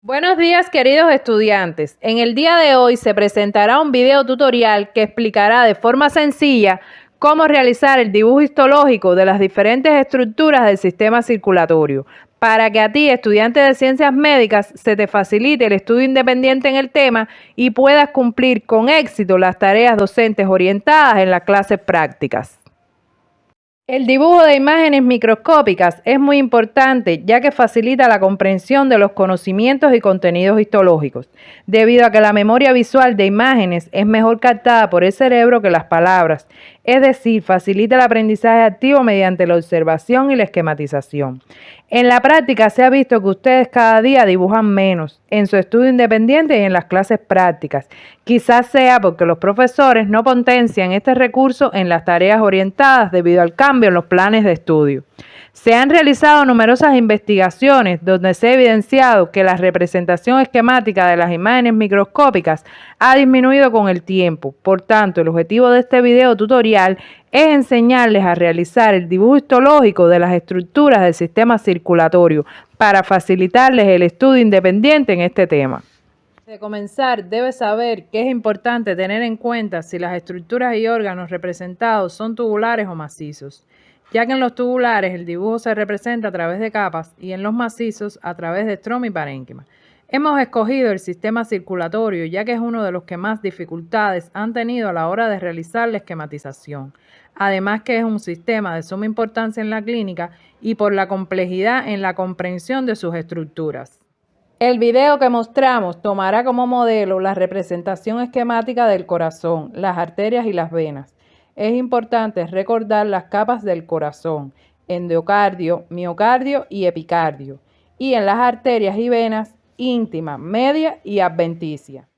Buenos días, queridos estudiantes. En el día de hoy se presentará un video tutorial que explicará de forma sencilla cómo realizar el dibujo histológico de las diferentes estructuras del sistema circulatorio, para que a ti, estudiante de ciencias médicas, se te facilite el estudio independiente en el tema y puedas cumplir con éxito las tareas docentes orientadas en las clases prácticas. El dibujo de imágenes microscópicas es muy importante, ya que facilita la comprensión de los conocimientos y contenidos histológicos, debido a que la memoria visual de imágenes es mejor captada por el cerebro que las palabras, es decir, facilita el aprendizaje activo mediante la observación y la esquematización. En la práctica se ha visto que ustedes cada día dibujan menos en su estudio independiente y en las clases prácticas. Quizás sea porque los profesores no potencian este recurso en las tareas orientadas debido al cambio en los planes de estudio. Se han realizado numerosas investigaciones donde se ha evidenciado que la representación esquemática de las imágenes microscópicas ha disminuido con el tiempo. Por tanto, el objetivo de este video tutorial es enseñarles a realizar el dibujo histológico de las estructuras del sistema circulatorio para facilitarles el estudio independiente en este tema. Antes de comenzar, debes saber que es importante tener en cuenta si las estructuras y órganos representados son tubulares o macizos, ya que en los tubulares el dibujo se representa a través de capas y en los macizos a través de estroma y parénquima. Hemos escogido el sistema circulatorio ya que es uno de los que más dificultades han tenido a la hora de realizar la esquematización. Además que es un sistema de suma importancia en la clínica y por la complejidad en la comprensión de sus estructuras. El video que mostramos tomará como modelo la representación esquemática del corazón, las arterias y las venas. Es importante recordar las capas del corazón: endocardio, miocardio y epicardio, y en las arterias y venas íntima, media y adventicia.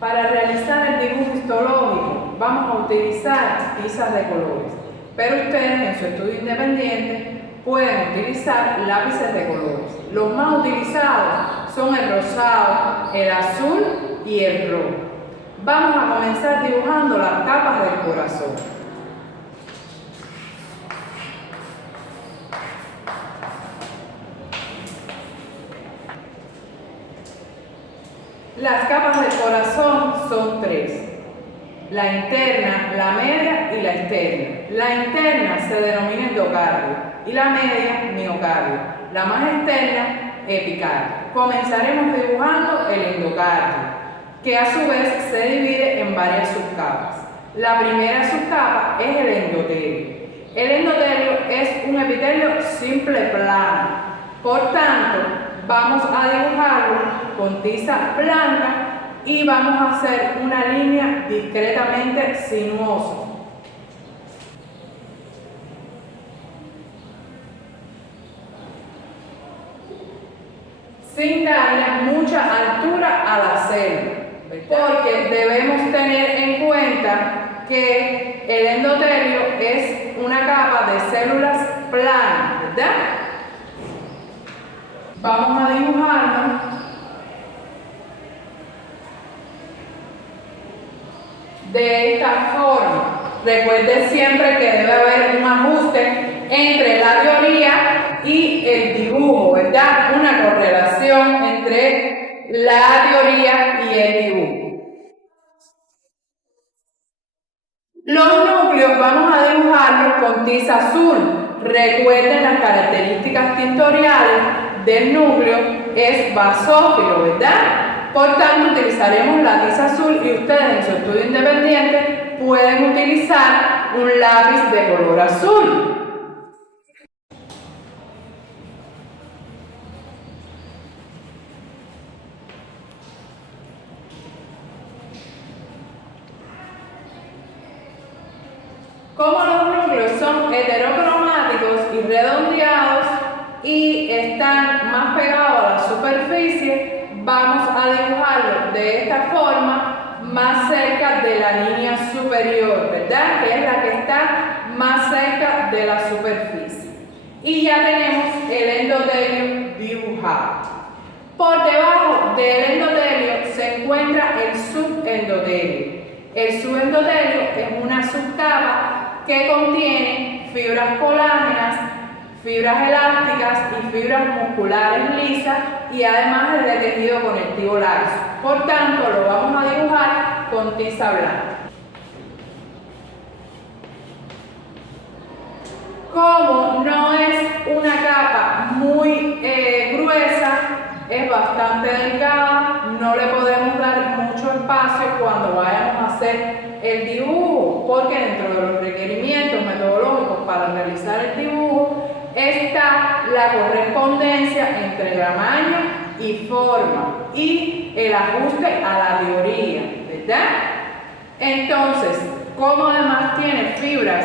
Para realizar el dibujo histológico vamos a utilizar tizas de colores, pero ustedes en su estudio independiente pueden utilizar lápices de colores. Los más utilizados son el rosado, el azul y el rojo. Vamos a comenzar dibujando las capas del corazón. Las capas del corazón son tres: la interna, la media y la externa. La interna se denomina endocardio y la media miocardio. La más externa, epicardio. Comenzaremos dibujando el endocardio, que a su vez se divide en varias subcapas. La primera subcapa es el endotelio. El endotelio es un epitelio simple plano. Por tanto, vamos a dibujarlo con tiza blanca y vamos a hacer una línea discretamente sinuosa. Sin darle mucha altura a la célula, porque debemos tener en cuenta que el endotelio es una capa de células planas, ¿verdad? Vamos a dibujarlo de esta forma. Recuerde siempre que debe haber un ajuste entre la teoría y el dibujo, ¿verdad? Una correlación entre la teoría y el dibujo. Los núcleos vamos a dibujarlos con tiza azul. Recuerden las características tintoriales del núcleo: es basófilo, ¿verdad? Por tanto, utilizaremos la tiza azul y ustedes en su estudio independiente pueden utilizar un lápiz de color azul. Como los núcleos son heterocromáticos y redondeados y están más pegados a la superficie, vamos a dibujarlo de esta forma, más cerca de la línea superior, ¿verdad? Que es la que está más cerca de la superficie. Y ya tenemos el endotelio dibujado. Por debajo del endotelio se encuentra el subendotelio. El subendotelio es una subcapa que contiene fibras colágenas, fibras elásticas y fibras musculares lisas y además el de tejido conectivo laxo. Por tanto, lo vamos a dibujar con tiza blanca. Como no es una capa muy gruesa, es bastante delgada, no le podemos dar mucho espacio cuando vayamos a hacer el dibujo, porque dentro de los requerimientos metodológicos para realizar el dibujo está la correspondencia entre tamaño y forma y el ajuste a la teoría, ¿verdad? Entonces, como además tiene fibras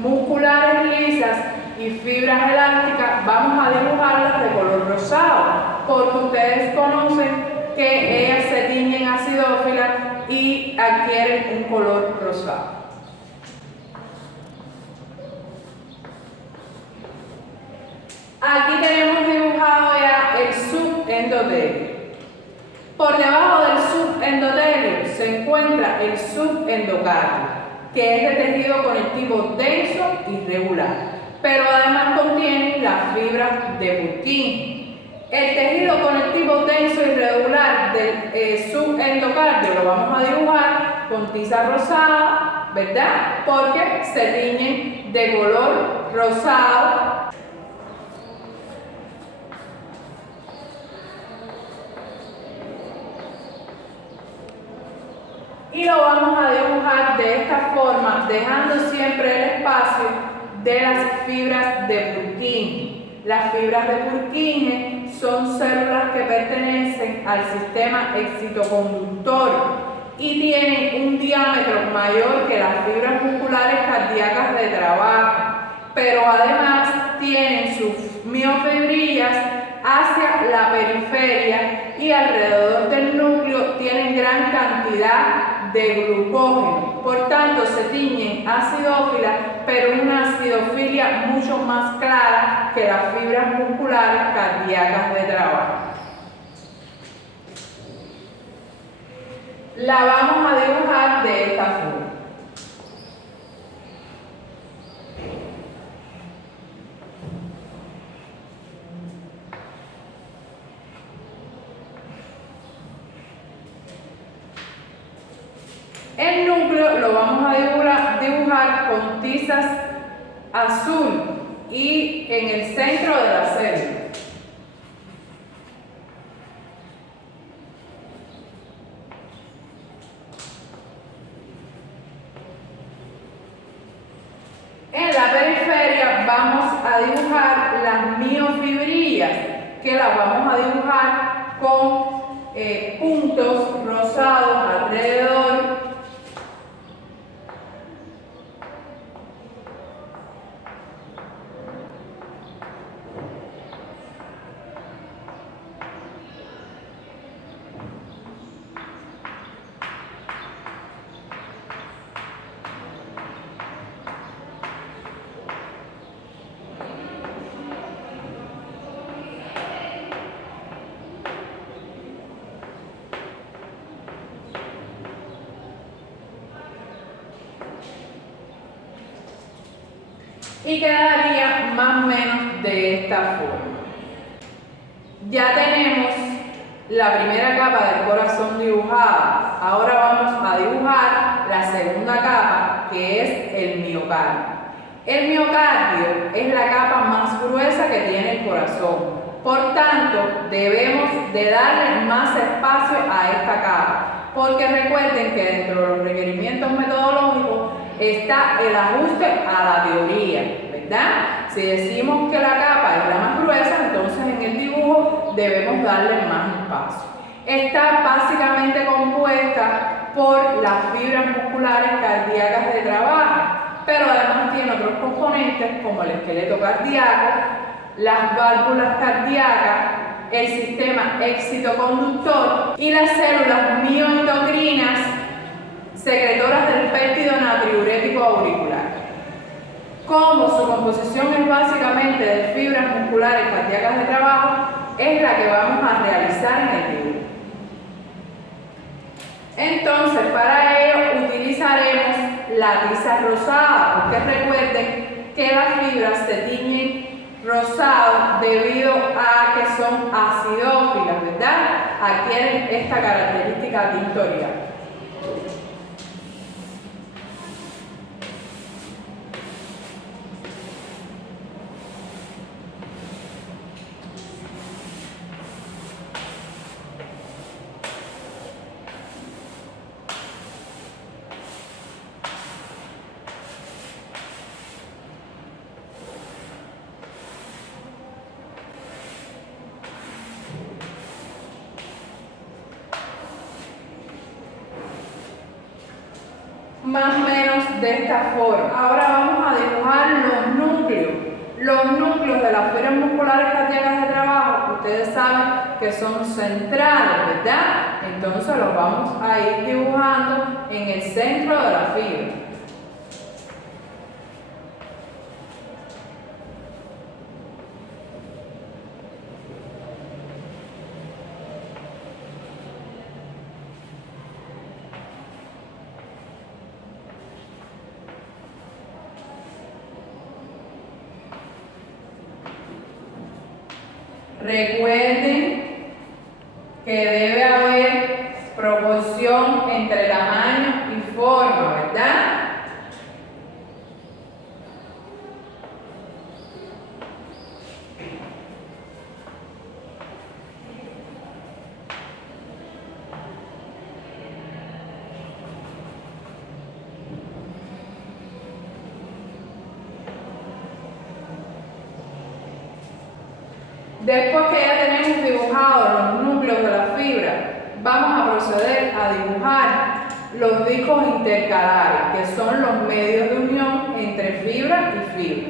musculares lisas y fibras elásticas, vamos a dibujarlas de color rosado, porque ustedes conocen que ellas se tiñen acidófilas y adquieren un color rosado. Aquí tenemos dibujado ya el subendotelio. Por debajo del subendotelio se encuentra el subendocardio, que es de tejido conectivo denso y regular, pero además contiene las fibras de Purkinje. El tejido conectivo denso y regular del subendocardio lo vamos a dibujar con tiza rosada, ¿verdad? Porque se tiñen de color rosado. Y lo vamos a dibujar de esta forma, dejando siempre el espacio de las fibras de Purkinje. Las fibras de Purkinje son células que pertenecen al sistema excitoconductor y tienen un diámetro mayor que las fibras musculares cardíacas de trabajo, pero además tienen sus miofibrillas hacia la periferia y alrededor del núcleo tienen gran cantidad de glucógeno, por tanto se tiñen acidófilas, pero una acidofilia mucho más clara que las fibras musculares cardíacas de trabajo. La vamos a dibujar de esta forma. El núcleo lo vamos a dibujar con tizas azul y en el centro de la célula. En la periferia vamos a dibujar las miofibrillas, que las vamos a dibujar con puntos rosados alrededor. Y quedaría más o menos de esta forma. Ya tenemos la primera capa del corazón dibujada. Ahora vamos a dibujar la segunda capa, que es el miocardio. El miocardio es la capa más gruesa que tiene el corazón. Por tanto, debemos de darle más espacio a esta capa, porque recuerden que dentro de los requerimientos metodológicos está el ajuste a la teoría, ¿verdad? Si decimos que la capa es la más gruesa, entonces en el dibujo debemos darle más espacio. Está básicamente compuesta por las fibras musculares cardíacas de trabajo, pero además tiene otros componentes como el esqueleto cardíaco, las válvulas cardíacas, el sistema excitoconductor y las células mioendocrinas secretoras del péptido natriurético auricular. Como su composición es básicamente de fibras musculares cardíacas de trabajo, es la que vamos a realizar en el dibujo. Entonces, para ello utilizaremos la tiza rosada, porque recuerden que las fibras se tiñen rosado debido a que son acidófilas, ¿verdad? Adquieren esta característica tintorial. Más o menos de esta forma. Ahora vamos a dibujar los núcleos de las fibras musculares cardíacas de trabajo. Ustedes saben que son centrales, ¿verdad? Entonces los vamos a ir dibujando en el centro de la fibra. Recuerden que debe haber proporción entre tamaño y forma, ¿verdad? Después que ya tenemos dibujados los núcleos de la fibra, vamos a proceder a dibujar los discos intercalares, que son los medios de unión entre fibra y fibra.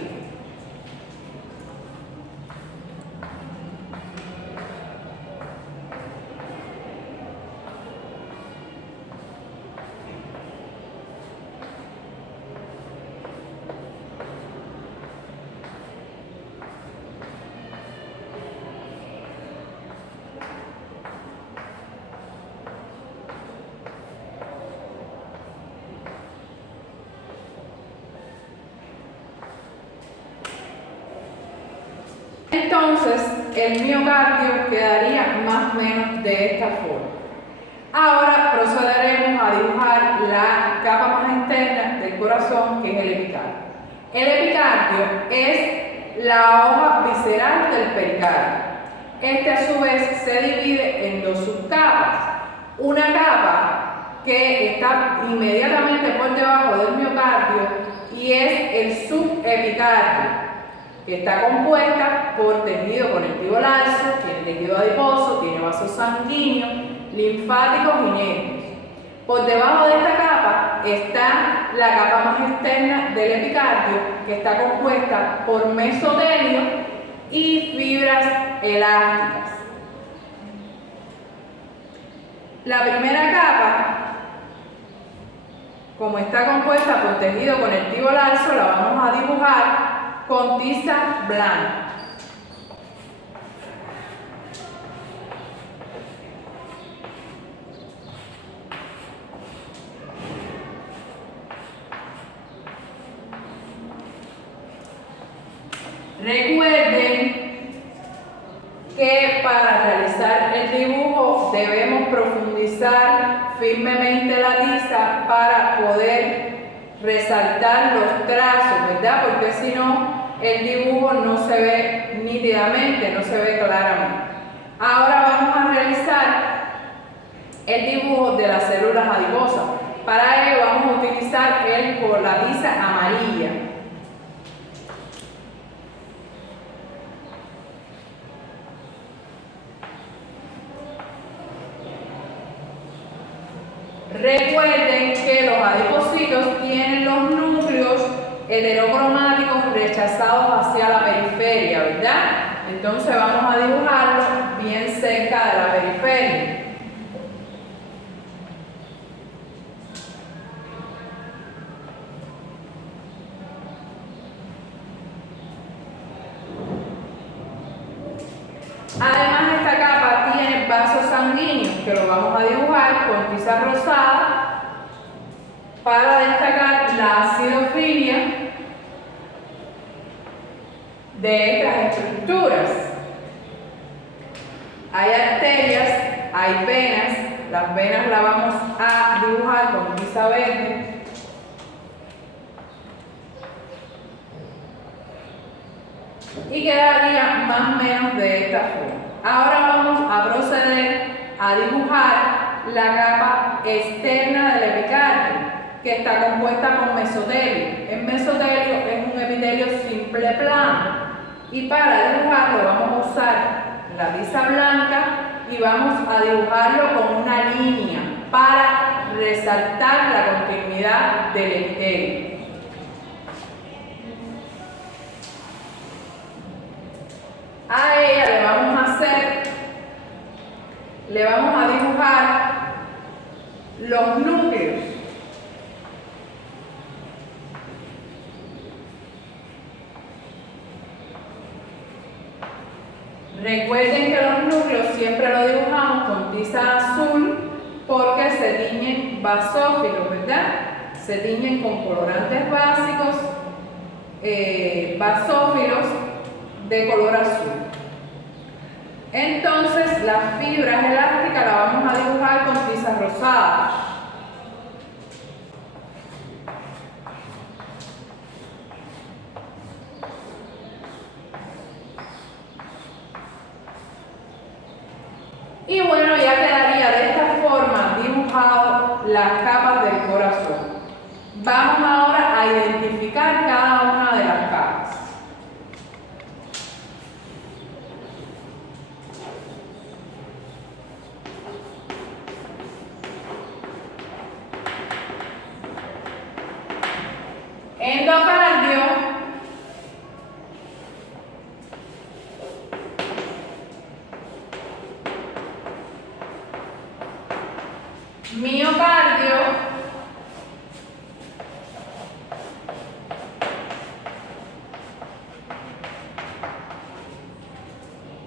Entonces, el miocardio quedaría más o menos de esta forma. Ahora procederemos a dibujar la capa más externa del corazón, que es el epicardio. El epicardio es la hoja visceral del pericardio. Este a su vez se divide en dos subcapas. Una capa que está inmediatamente por debajo del miocardio y es el subepicardio, que está compuesta por tejido conectivo laxo, tiene tejido adiposo, tiene vasos sanguíneos, linfáticos y nervios. Por debajo de esta capa está la capa más externa del epicardio, que está compuesta por mesotelio y fibras elásticas. La primera capa, como está compuesta por tejido conectivo laxo, la vamos a dibujar con tiza blanca. Recuerden que para realizar el dibujo debemos profundizar firmemente la tiza para poder resaltar los trazos, ¿verdad? Porque si no, el dibujo no se ve nítidamente, no se ve claramente. Ahora vamos a realizar el dibujo de las células adiposas. Para ello vamos a utilizar la tiza amarilla. Recuerden que los adipocitos tienen los núcleos heterocromáticos rechazados hacia la periferia, ¿verdad? Entonces vamos a dibujarlo bien cerca de la periferia. Además, esta capa tiene vasos sanguíneos que lo vamos a dibujar con tiza rosada para destacar la acidofilia de estas estructuras. Hay arterias, hay venas. Las venas las vamos a dibujar con tiza verde. Y quedaría más o menos de esta forma. Ahora vamos a proceder a dibujar la capa externa del epicardio, que está compuesta por mesotelio. El mesotelio es un epitelio simple plano. Y para dibujarlo vamos a usar la tiza blanca y vamos a dibujarlo con una línea para resaltar la continuidad del epitelio. A ella le vamos a dibujar los núcleos. Recuerden que los núcleos siempre los dibujamos con tiza azul porque se tiñen basófilos, ¿verdad? Se tiñen con colorantes básicos, basófilos de color azul. Entonces las fibras elásticas las vamos a dibujar con tiza rosada. Y bueno, ya quedaría de esta forma dibujado las capas del corazón. Vamos ahora a identificar cada una de las capas. Endocardio, miocardio,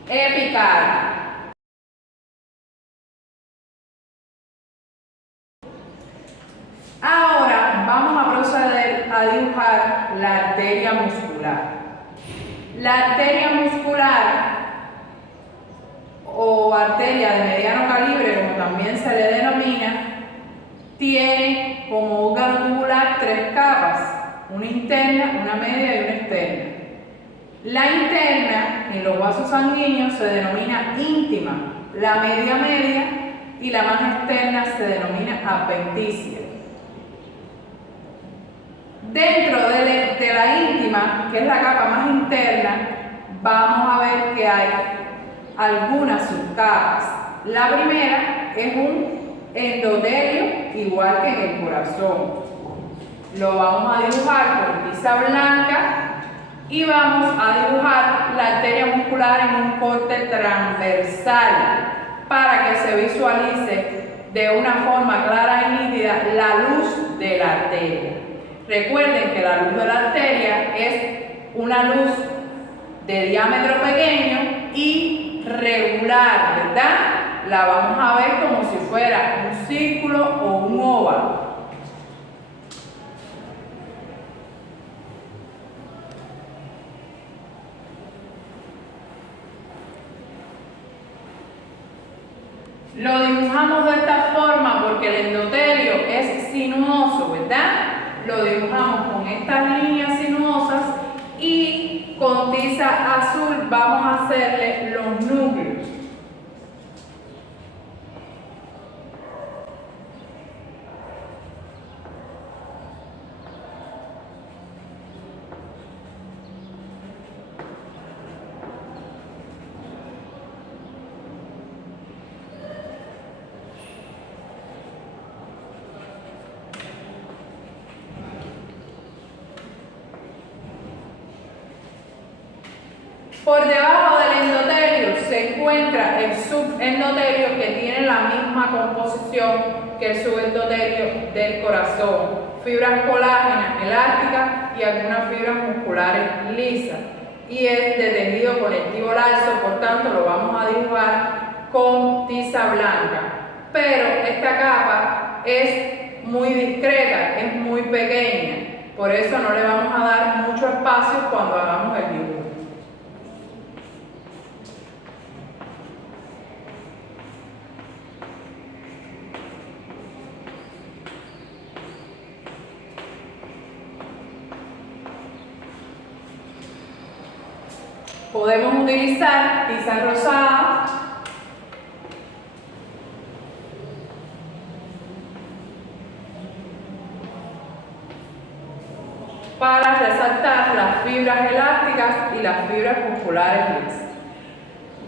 epicardio. Ahora vamos a proceder a dibujar la arteria muscular. La arteria muscular o arteria de mediano calibre, como también se le denomina, tiene como órgano tubular tres capas, una interna, una media y una externa. La interna en los vasos sanguíneos se denomina íntima, la media y la más externa se denomina adventicia. Dentro de la íntima, que es la capa más interna, vamos a ver que hay algunas subcapas. La primera es un endotelio, igual que en el corazón. Lo vamos a dibujar con tiza blanca y vamos a dibujar la arteria muscular en un corte transversal para que se visualice de una forma clara y nítida la luz de la arteria. Recuerden que la luz de la arteria es una luz de diámetro pequeño y regular, ¿verdad? La vamos a ver como si fuera un círculo o un óvalo. Lo dibujamos de esta forma porque el endotelio es sinuoso, ¿verdad? Lo dibujamos con estas líneas sinuosas y con tiza azul vamos a hacerle los núcleos. Por debajo del endotelio se encuentra el subendotelio que tiene la misma composición que el subendotelio del corazón. Fibras colágenas elásticas y algunas fibras musculares lisas. Y es de tejido conectivo laxo, por tanto lo vamos a dibujar con tiza blanca. Pero esta capa es muy discreta, es muy pequeña. Por eso no le vamos a dar mucho espacio cuando hagamos el dibujo. Podemos utilizar tiza rosada, para resaltar las fibras elásticas y las fibras musculares lisas.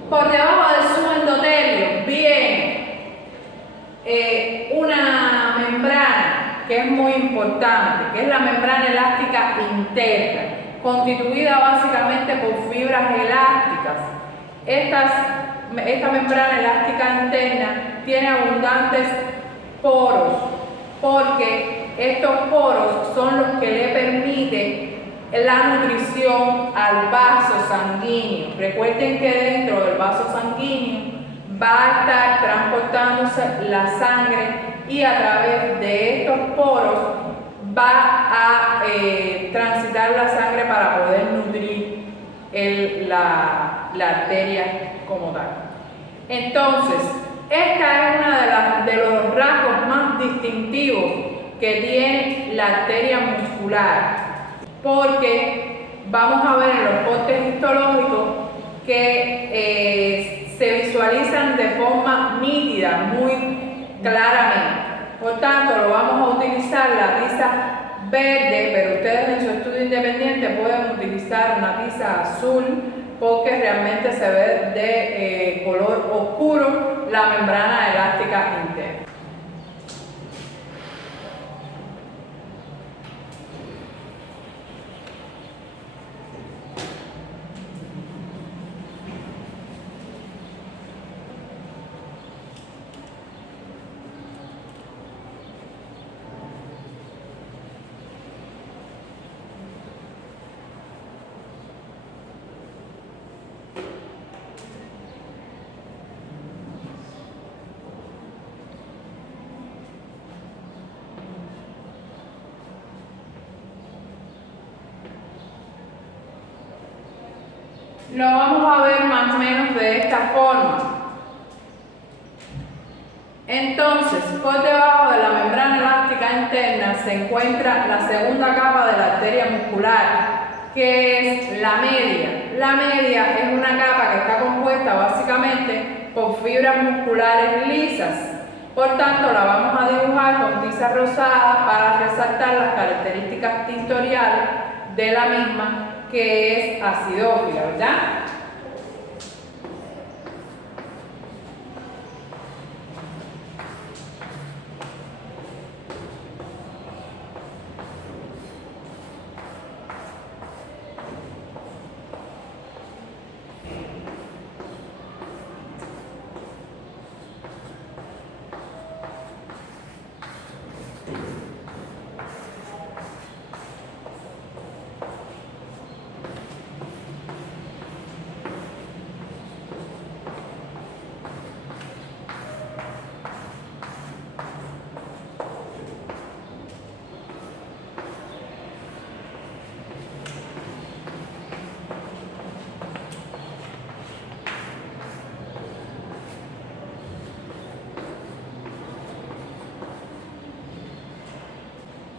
Por debajo del sumo endotelio viene una membrana que es muy importante, que es la membrana elástica interna, constituida básicamente por fibras elásticas. Esta membrana elástica interna tiene abundantes poros, porque estos poros son los que le permiten la nutrición al vaso sanguíneo. Recuerden que dentro del vaso sanguíneo va a estar transportándose la sangre y a través de estos poros va a transitar la sangre para poder nutrir la arteria como tal. Entonces, esta es una de los rasgos más distintivos que tiene la arteria muscular, porque vamos a ver en los cortes histológicos que se visualizan de forma nítida, muy claramente. Por tanto, lo vamos a utilizar la tiza verde, pero ustedes en su estudio independiente pueden utilizar una tiza azul, porque realmente se ve de color oscuro la membrana elástica interna. Lo vamos a ver más o menos de esta forma. Entonces, por debajo de la membrana elástica interna se encuentra la segunda capa de la arteria muscular, que es la media. La media es una capa que está compuesta básicamente por fibras musculares lisas. Por tanto, la vamos a dibujar con tiza rosada para resaltar las características tintoriales de la misma, que es acidófila, ¿verdad?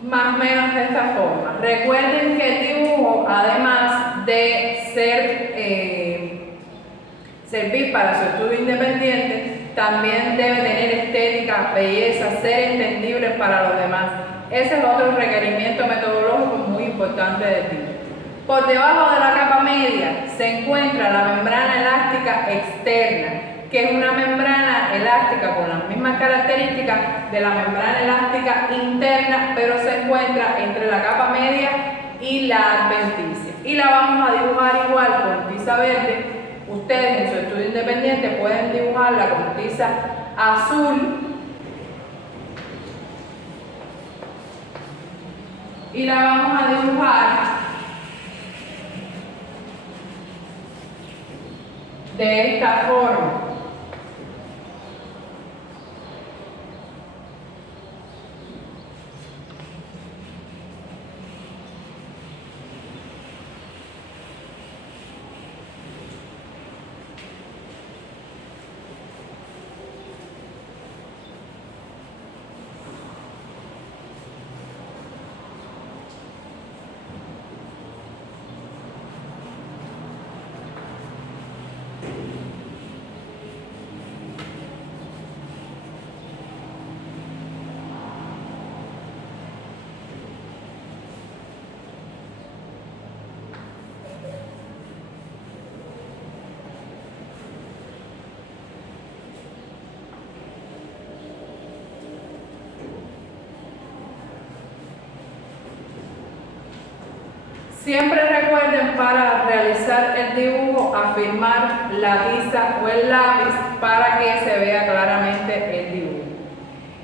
Más o menos de esta forma. Recuerden que el dibujo, además de servir para su estudio independiente, también debe tener estética, belleza, ser entendible para los demás. Ese es otro requerimiento metodológico muy importante de ti. Por debajo de la capa media se encuentra la membrana elástica externa, que es una membrana elástica con las mismas características de la membrana elástica interna, pero se encuentra entre la capa media y la adventicia. Y la vamos a dibujar igual con tiza verde. Ustedes en su estudio independiente pueden dibujarla con tiza azul. Y la vamos a dibujar de esta forma. Siempre recuerden para realizar el dibujo afirmar la tiza o el lápiz para que se vea claramente el dibujo.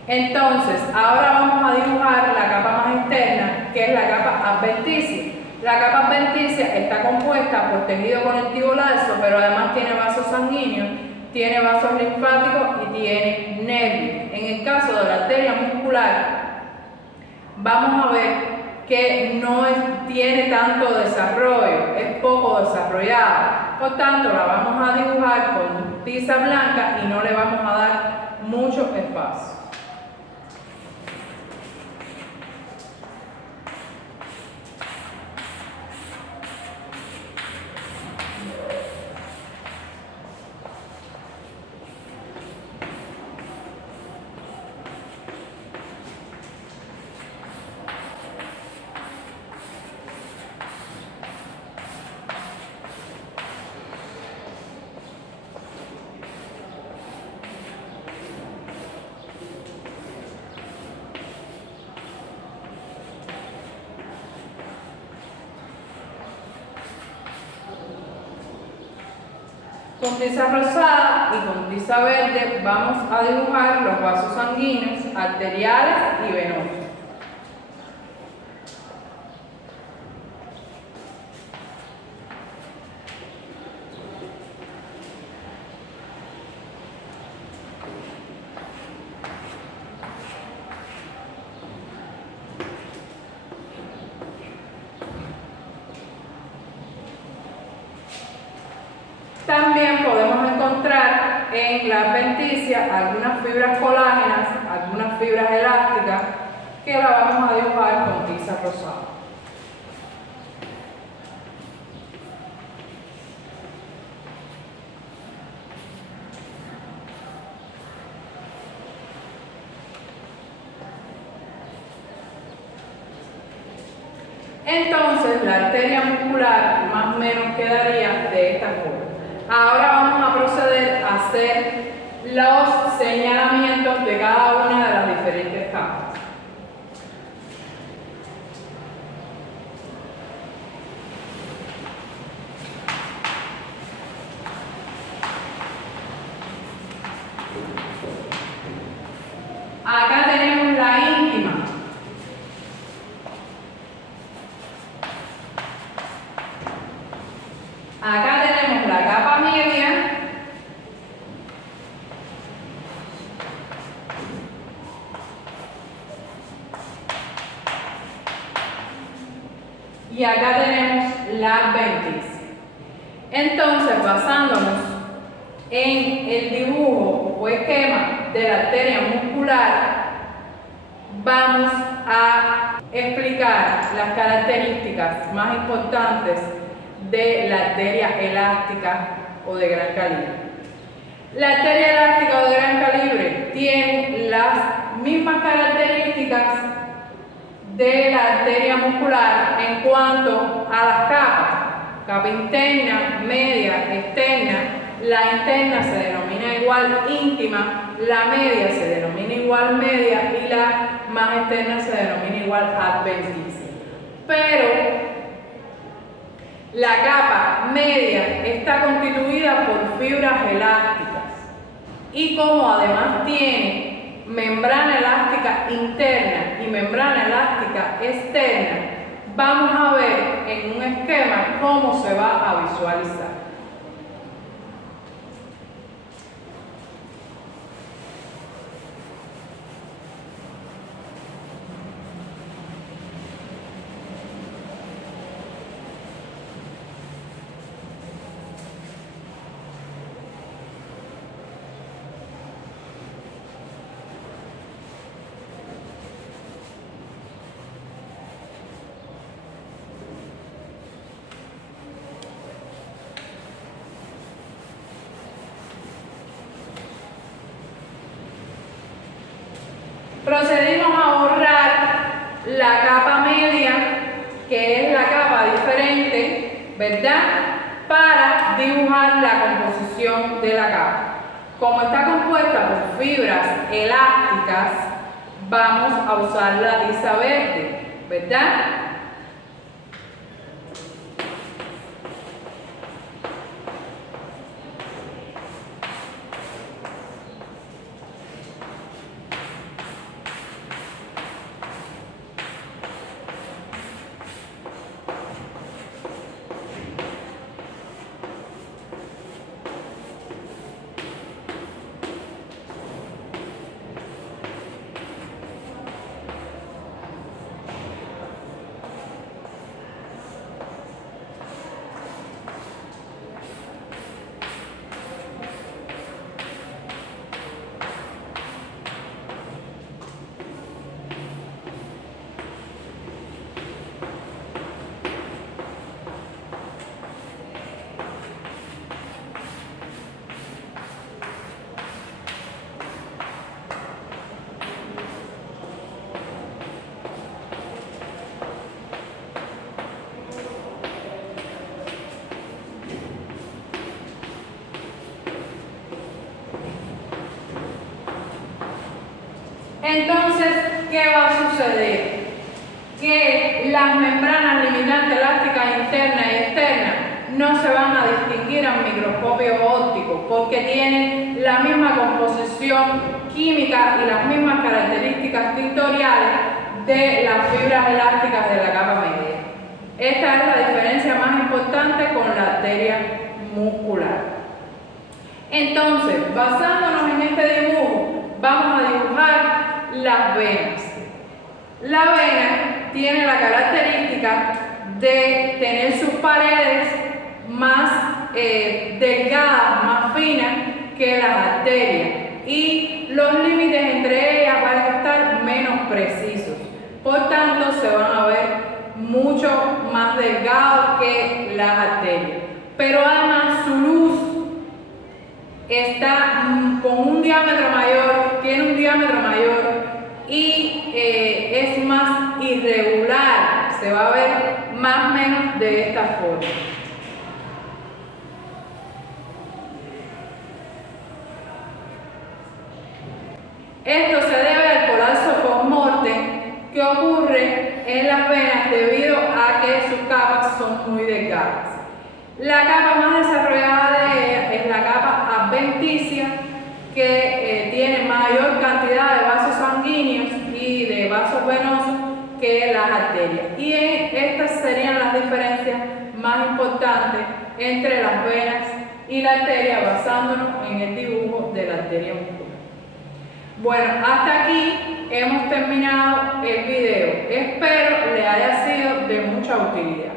Entonces, ahora vamos a dibujar la capa más externa, que es la capa adventicia. La capa adventicia está compuesta por tejido conectivo laxo, pero además tiene vasos sanguíneos, tiene vasos linfáticos y tiene nervios. En el caso de la arteria muscular, vamos a ver que no tiene tanto desarrollo, es poco desarrollada. Por tanto, la vamos a dibujar con tiza blanca y no le vamos a dar mucho espacio. Con tiza rosada y con tiza verde vamos a dibujar los vasos sanguíneos, arteriales y venosos. También podemos encontrar en la adventicia algunas fibras colágenas, algunas fibras elásticas que la vamos a dibujar con tiza rosada. Entonces la arteria muscular más o menos quedaría de esta forma. Ahora vamos a proceder a hacer los señalamientos de cada una de las diferentes capas. Acá tenemos la íntima. Acá tenemos la capa media. Y acá tenemos la adventicia. Entonces, basándonos en el dibujo o esquema de la arteria muscular, vamos a explicar las características más importantes de la arteria elástica o de gran calibre. La arteria elástica o de gran calibre tiene las mismas características de la arteria muscular en cuanto a las capas. Capa interna, media, externa. La interna se denomina igual íntima, la media se denomina igual media y la más externa se denomina igual adventicia. Pero la capa media está constituida por fibras elásticas y como además tiene membrana elástica interna y membrana elástica externa, vamos a ver en un esquema cómo se va a visualizar. Procedimos a borrar la capa media, que es la capa diferente, ¿verdad? Para dibujar la composición de la capa. Como está compuesta por fibras elásticas, vamos a usar la tiza verde, ¿verdad? Entonces, ¿qué va a suceder? Que las membranas limitantes elásticas internas y externas no se van a distinguir al microscopio óptico porque tienen la misma composición química y las mismas características tintoriales de las fibras elásticas de la capa media. Esta es la diferencia más importante con la arteria muscular. Entonces, basándonos en este dibujo, vamos a dibujar las venas. La vena tiene la característica de tener sus paredes más delgadas, más finas que las arterias, y los límites entre ellas van a estar menos precisos. Por tanto, se van a ver mucho más delgados que las arterias. Pero además su luz está con un diámetro mayor, tiene un diámetro mayor y es más irregular, se va a ver más o menos de esta forma. Esto se debe al colapso post-mortem que ocurre en las venas debido a que sus capas son muy delgadas. La capa más desarrollada de ella es la capa adventicia, que tiene mayor cantidad de vasos sanguíneos y de vasos venosos que las arterias. Y estas serían las diferencias más importantes entre las venas y la arteria, basándonos en el dibujo de la arteria muscular. Bueno, hasta aquí hemos terminado el video. Espero le haya sido de mucha utilidad.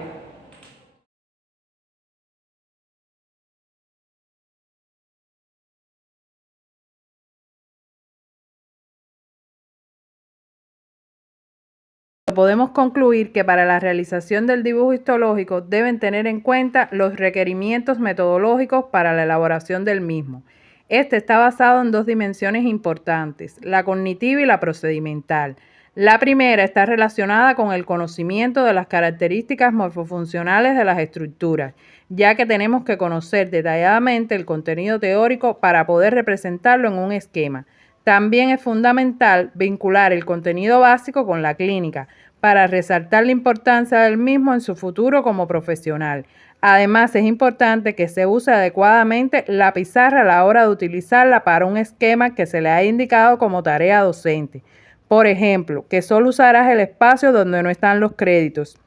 Podemos concluir que para la realización del dibujo histológico deben tener en cuenta los requerimientos metodológicos para la elaboración del mismo. Este está basado en dos dimensiones importantes, la cognitiva y la procedimental. La primera está relacionada con el conocimiento de las características morfofuncionales de las estructuras, ya que tenemos que conocer detalladamente el contenido teórico para poder representarlo en un esquema. También es fundamental vincular el contenido básico con la clínica, para resaltar la importancia del mismo en su futuro como profesional. Además, es importante que se use adecuadamente la pizarra a la hora de utilizarla para un esquema que se le ha indicado como tarea docente. Por ejemplo, que solo usarás el espacio donde no están los créditos,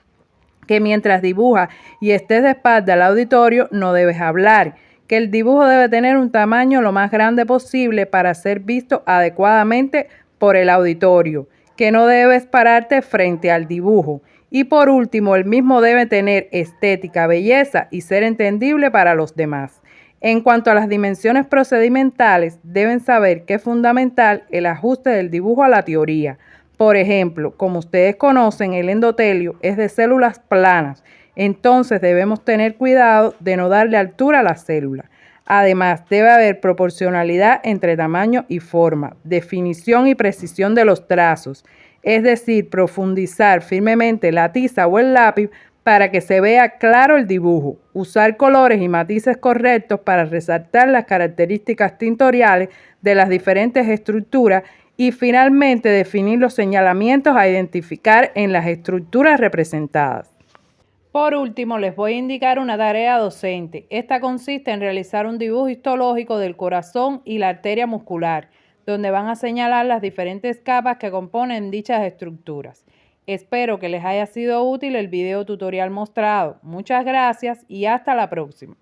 que mientras dibujas y estés de espalda al auditorio no debes hablar, que el dibujo debe tener un tamaño lo más grande posible para ser visto adecuadamente por el auditorio, que no debes pararte frente al dibujo. Y por último, el mismo debe tener estética, belleza y ser entendible para los demás. En cuanto a las dimensiones procedimentales, deben saber que es fundamental el ajuste del dibujo a la teoría. Por ejemplo, como ustedes conocen, el endotelio es de células planas, entonces debemos tener cuidado de no darle altura a la célula. Además, debe haber proporcionalidad entre tamaño y forma, definición y precisión de los trazos, es decir, profundizar firmemente la tiza o el lápiz para que se vea claro el dibujo, usar colores y matices correctos para resaltar las características tintoriales de las diferentes estructuras y finalmente definir los señalamientos a identificar en las estructuras representadas. Por último, les voy a indicar una tarea docente. Esta consiste en realizar un dibujo histológico del corazón y la arteria muscular, donde van a señalar las diferentes capas que componen dichas estructuras. Espero que les haya sido útil el video tutorial mostrado. Muchas gracias y hasta la próxima.